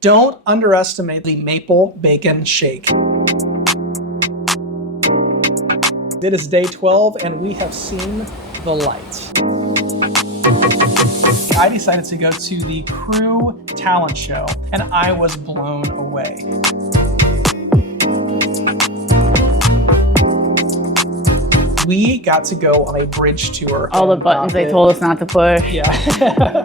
Don't underestimate the maple bacon shake. It is day 12 and we have seen the light. I decided to go to the crew talent show and I was blown away. We got to go on a bridge tour. All the buttons they told us not to push. Yeah.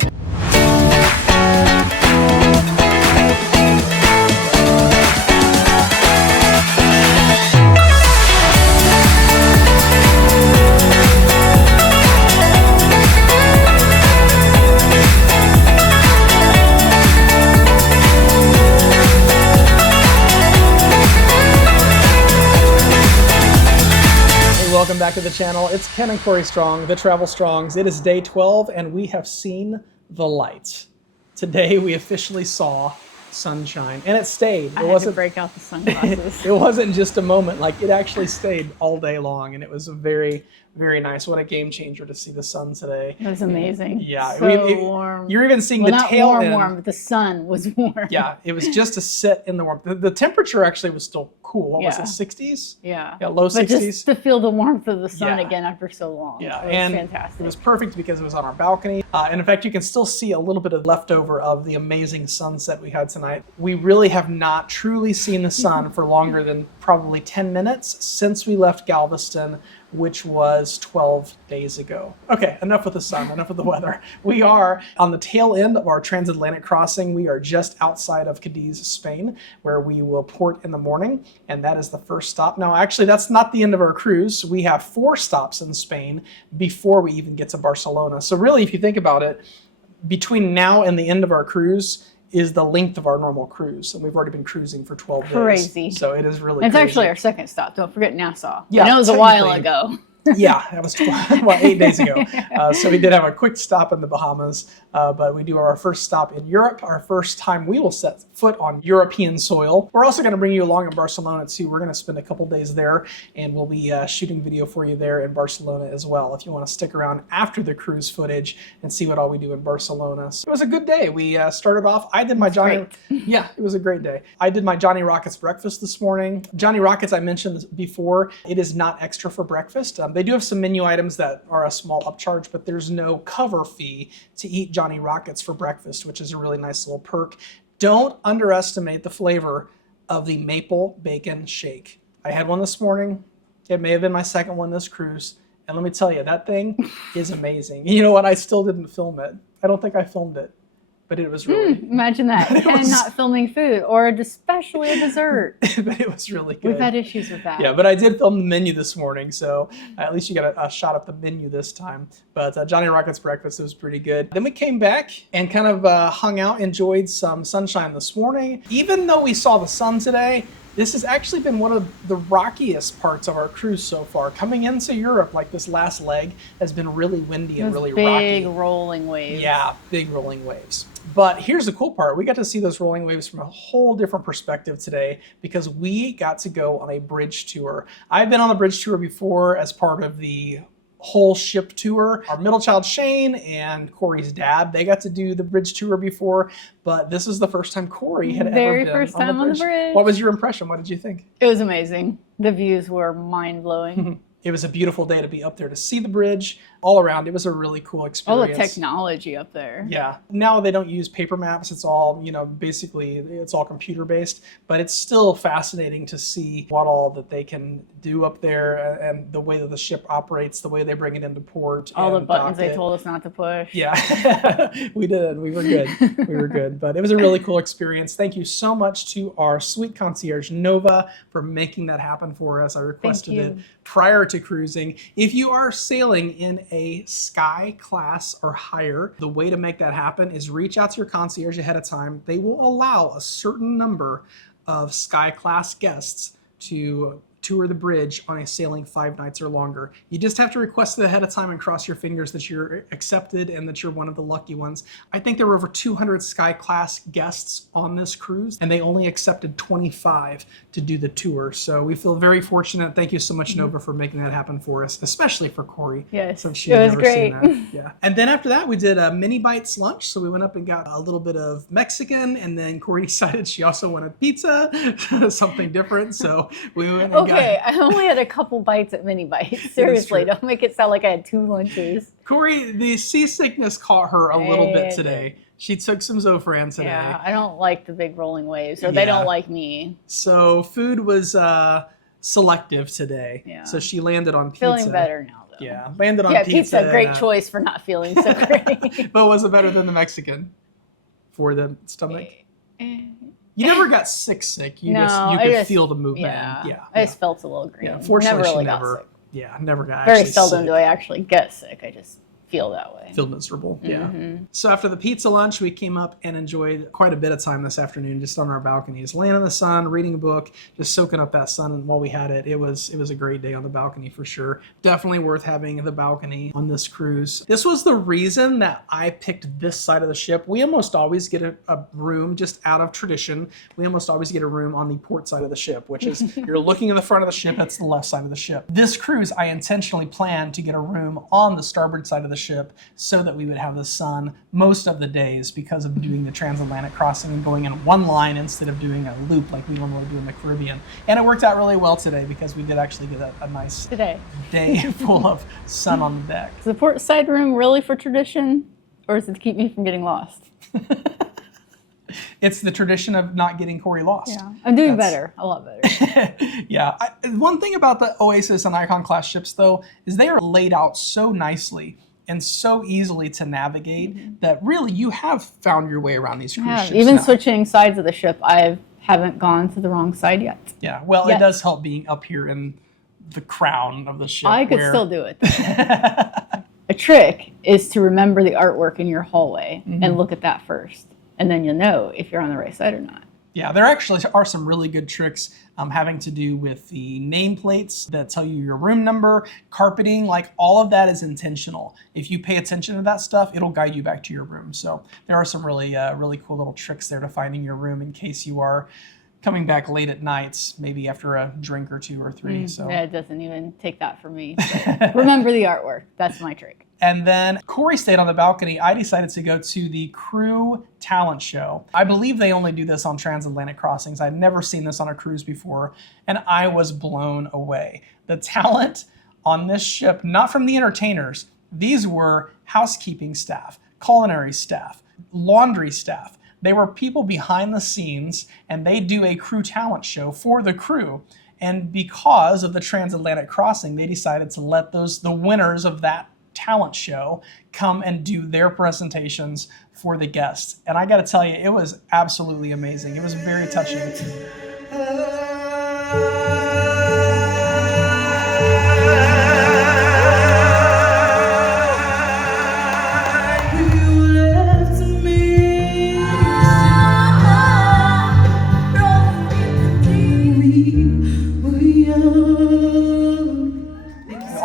Welcome back to the channel. It's Ken and Corey Strong, the Travel Strongs. It is day 12 and we have seen the light. Today we officially saw sunshine and it stayed. I had to break out the sunglasses. It wasn't just a moment, like it actually stayed all day long and it was a very, very nice. What a game changer to see the sun today. It was amazing. Yeah. So warm. You're even seeing the tail end. Not warm, but the sun was warm. Yeah, it was just to sit in the warmth. The temperature actually was still cool. What was it, 60s? Yeah. Yeah, low 60s. But just to feel the warmth of the sun again after so long. Yeah, it was and fantastic. It was perfect because it was on our balcony. And in fact, you can still see a little bit of leftover of the amazing sunset we had tonight. We really have not truly seen the sun for longer than probably 10 minutes since we left Galveston, which was 12 days ago. Okay, enough with the sun, enough with the weather. We are on the tail end of our transatlantic crossing. We are just outside of Cádiz, Spain, where we will port in the morning, and that is the first stop. Now, actually, that's not the end of our cruise. We have 4 stops in Spain before we even get to Barcelona. So really, if you think about it, between now and the end of our cruise is the length of our normal cruise. And we've already been cruising for 12 days. Crazy. So it is really It's crazy. actually our second stop. Don't forget Nassau. Yeah, I know it was a while ago. Yeah, that was 8 days ago. So we did have a quick stop in the Bahamas, but we do our first stop in Europe, our first time we will set foot on European soil. We're also going to bring you along in Barcelona too. We're going to spend a couple days there and we'll be shooting video for you there in Barcelona as well if you want to stick around after the cruise footage and see what all we do in Barcelona. So it was a good day. We started off, I did my Johnny... Yeah, it was a great day. I did my Johnny Rockets breakfast this morning. Johnny Rockets, I mentioned before, it is not extra for breakfast. They do have some menu items that are a small upcharge, but there's no cover fee to eat Johnny Rockets for breakfast, which is a really nice little perk. Don't underestimate the flavor of the maple bacon shake. I had one this morning. It may have been my second one this cruise. And let me tell you, that thing is amazing. You know what? I still didn't film it. I don't think I filmed it. But it was really... Imagine that. And not filming food, or especially a dessert. But it was really good. We've had issues with that. Yeah, but I did film the menu this morning, so at least you got a shot of the menu this time. But Johnny Rockets breakfast was pretty good. Then we came back and kind of hung out, enjoyed some sunshine this morning. Even though we saw the sun today, this has actually been one of the rockiest parts of our cruise so far. Coming into Europe, like this last leg, has been really windy and really rocky. Big rolling waves. Yeah, big rolling waves. But here's the cool part. We got to see those rolling waves from a whole different perspective today because we got to go on a bridge tour. I've been on a bridge tour before as part of the whole ship tour. Our middle child Shane and Corey's dad, they got to do the bridge tour before, but this is the first time Corey had ever been Very first time on the bridge. What was your impression? What did you think? It was amazing. The views were mind-blowing. It was a beautiful day to be up there to see the bridge all around. It was a really cool experience. All the technology up there. Yeah. Now they don't use paper maps. It's all, basically it's all computer based, but it's still fascinating to see what all that they can do up there and the way that the ship operates, the way they bring it into port. All the buttons they told us not to push. Yeah, we did. We were good. We were good. But it was a really cool experience. Thank you so much to our sweet concierge, Nova, for making that happen for us. I requested it prior to cruising. If you are sailing in a Sky class or higher, the way to make that happen is reach out to your concierge ahead of time. They will allow a certain number of Sky class guests to tour the bridge on a sailing 5 nights or longer. You just have to request it ahead of time and cross your fingers that you're accepted and that you're one of the lucky ones. I think there were over 200 Sky Class guests on this cruise, and they only accepted 25 to do the tour. So we feel very fortunate. Thank you so much, Nova, for making that happen for us, especially for Corey. Yes, since she it had was never great. seen that. Yeah. And then after that, we did a mini bites lunch. So we went up and got a little bit of Mexican, and then Corey decided she also wanted pizza, something different. So we went and Okay, I only had a couple bites at mini bites. Seriously, true. don't make it sound like I had 2 lunches. Corey, the seasickness caught her a little bit today. She took some Zofran today. Yeah, I don't like the big rolling waves, or they don't like me. So food was selective today. Yeah. So she landed on pizza. Feeling better now, though. Yeah, landed on Yeah, pizza. pizza, great choice for not feeling so great. But was it better than the Mexican for the stomach? You never got sick. You could feel the movement. Yeah, I just felt a little green. Yeah, fortunately, never really she never. got sick. Yeah, never got. Very actually seldom sick. do I actually get sick. I just feel that way. Feel miserable. Yeah. So after the pizza lunch, we came up and enjoyed quite a bit of time this afternoon just on our balconies, laying in the sun, reading a book, just soaking up that sun. And while we had it, it was a great day on the balcony for sure. Definitely worth having the balcony on this cruise. This was the reason that I picked this side of the ship. We almost always get a room, just out of tradition. We almost always get a room on the port side of the ship, which is you're looking in the front of the ship. That's the left side of the ship. This cruise, I intentionally planned to get a room on the starboard side of the ship so that we would have the sun most of the days because of doing the transatlantic crossing and going in one line instead of doing a loop like we normally do in the Caribbean. And it worked out really well today because we did actually get a nice day full of sun on the deck. Is the port side room really for tradition, or is it to keep me from getting lost? It's the tradition of not getting Corey lost. Yeah, I'm doing better, a lot better. Yeah. One thing about the Oasis and Icon class ships, though, is they are laid out so nicely and so easily to navigate that really you have found your way around these cruise ships. Even now. switching sides of the ship, I haven't gone to the wrong side yet. Yeah, well, it does help being up here in the crown of the ship. I could still do it. A trick is to remember the artwork in your hallway and look at that first. And then you'll know if you're on the right side or not. Yeah, there actually are some really good tricks having to do with the nameplates that tell you your room number, carpeting, like all of that is intentional. If you pay attention to that stuff, it'll guide you back to your room. So there are some really cool little tricks there to finding your room in case you are coming back late at nights, maybe after a drink or 2 or 3. So yeah, it doesn't even take that from me. Remember the artwork. That's my trick. And then Corey stayed on the balcony. I decided to go to the crew talent show. I believe they only do this on transatlantic crossings. I'd never seen this on a cruise before, and I was blown away. The talent on this ship, not from the entertainers, these were housekeeping staff, culinary staff, laundry staff. They were people behind the scenes, and they do a crew talent show for the crew. And because of the transatlantic crossing, they decided to let the winners of that talent show come and do their presentations for the guests. And I got to tell you, it was absolutely amazing. It was very touching.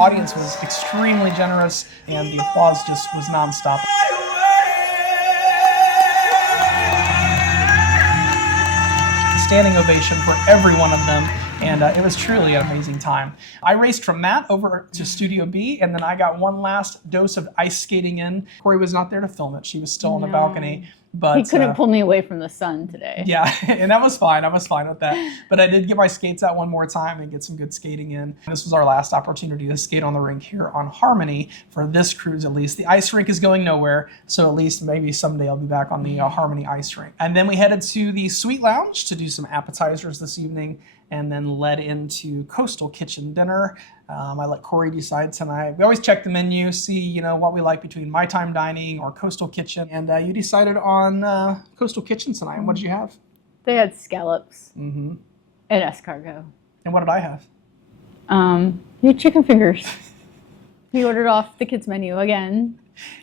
The audience was extremely generous, and the applause just was nonstop. Standing ovation for every one of them, and it was truly an amazing time. I raced from that over to Studio B, and then I got one last dose of ice skating in. Corey was not there to film it. She was still on the balcony. But he couldn't pull me away from the sun today. Yeah, and that was fine. I was fine with that. But I did get my skates out one more time and get some good skating in. This was our last opportunity to skate on the rink here on Harmony for this cruise at least. The ice rink is going nowhere, so at least maybe someday I'll be back on the Harmony ice rink. And then we headed to the Suite Lounge to do some appetizers this evening, and then led into Coastal Kitchen dinner. I let Corey decide tonight. We always check the menu, see what we like between My Time Dining or Coastal Kitchen. And you decided on Coastal Kitchen tonight. And what did you have? They had scallops and escargot. And what did I have? You had chicken fingers. We ordered off the kids' menu again,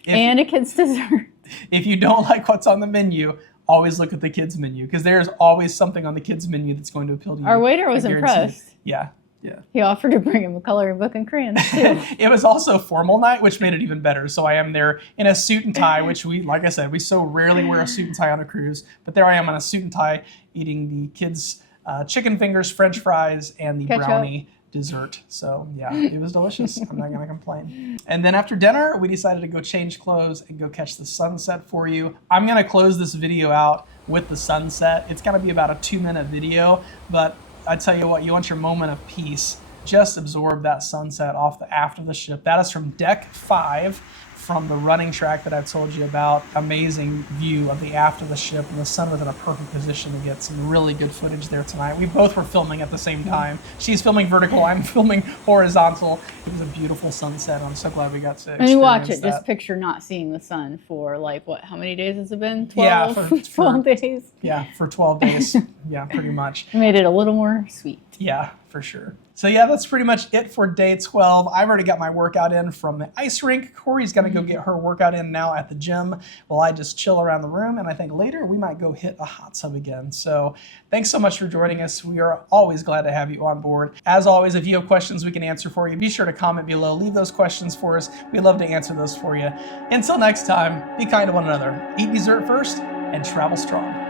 and a kids' dessert. If you don't like what's on the menu, always look at the kids' menu, because there's always something on the kids' menu that's going to appeal to you. Our waiter was impressed. Yeah. Yeah. He offered to bring him a coloring book and crayons too. It was also formal night, which made it even better. So I am there in a suit and tie, which we, like I said, we so rarely wear a suit and tie on a cruise. But there I am in a suit and tie eating the kids' chicken fingers, French fries, and the Ketchup. brownie dessert. So yeah, it was delicious. I'm not gonna complain. And then after dinner, we decided to go change clothes and go catch the sunset for you. I'm gonna close this video out with the sunset. It's gonna be about a 2-minute video, but I tell you what, you want your moment of peace, just absorb that sunset off the aft of the ship. That is from deck 5 from the running track that I've told you about. Amazing view of the aft of the ship, and the sun was in a perfect position to get some really good footage there tonight. We both were filming at the same time. She's filming vertical, I'm filming horizontal. It was a beautiful sunset. I'm so glad we got to experience When you watch it, that. just picture not seeing the sun for like, what, how many days has it been? 12? Yeah, 12 days? Yeah, for 12 days. Yeah, pretty much. Made it a little more sweet. Yeah, for sure. So yeah, that's pretty much it for day 12. I've already got my workout in from the ice rink. Corey's gonna go get her workout in now at the gym while I just chill around the room. And I think later we might go hit a hot tub again. So thanks so much for joining us. We are always glad to have you on board. As always, if you have questions we can answer for you, be sure to comment below. Leave those questions for us. We'd love to answer those for you. Until next time, be kind to one another. Eat dessert first and travel strong.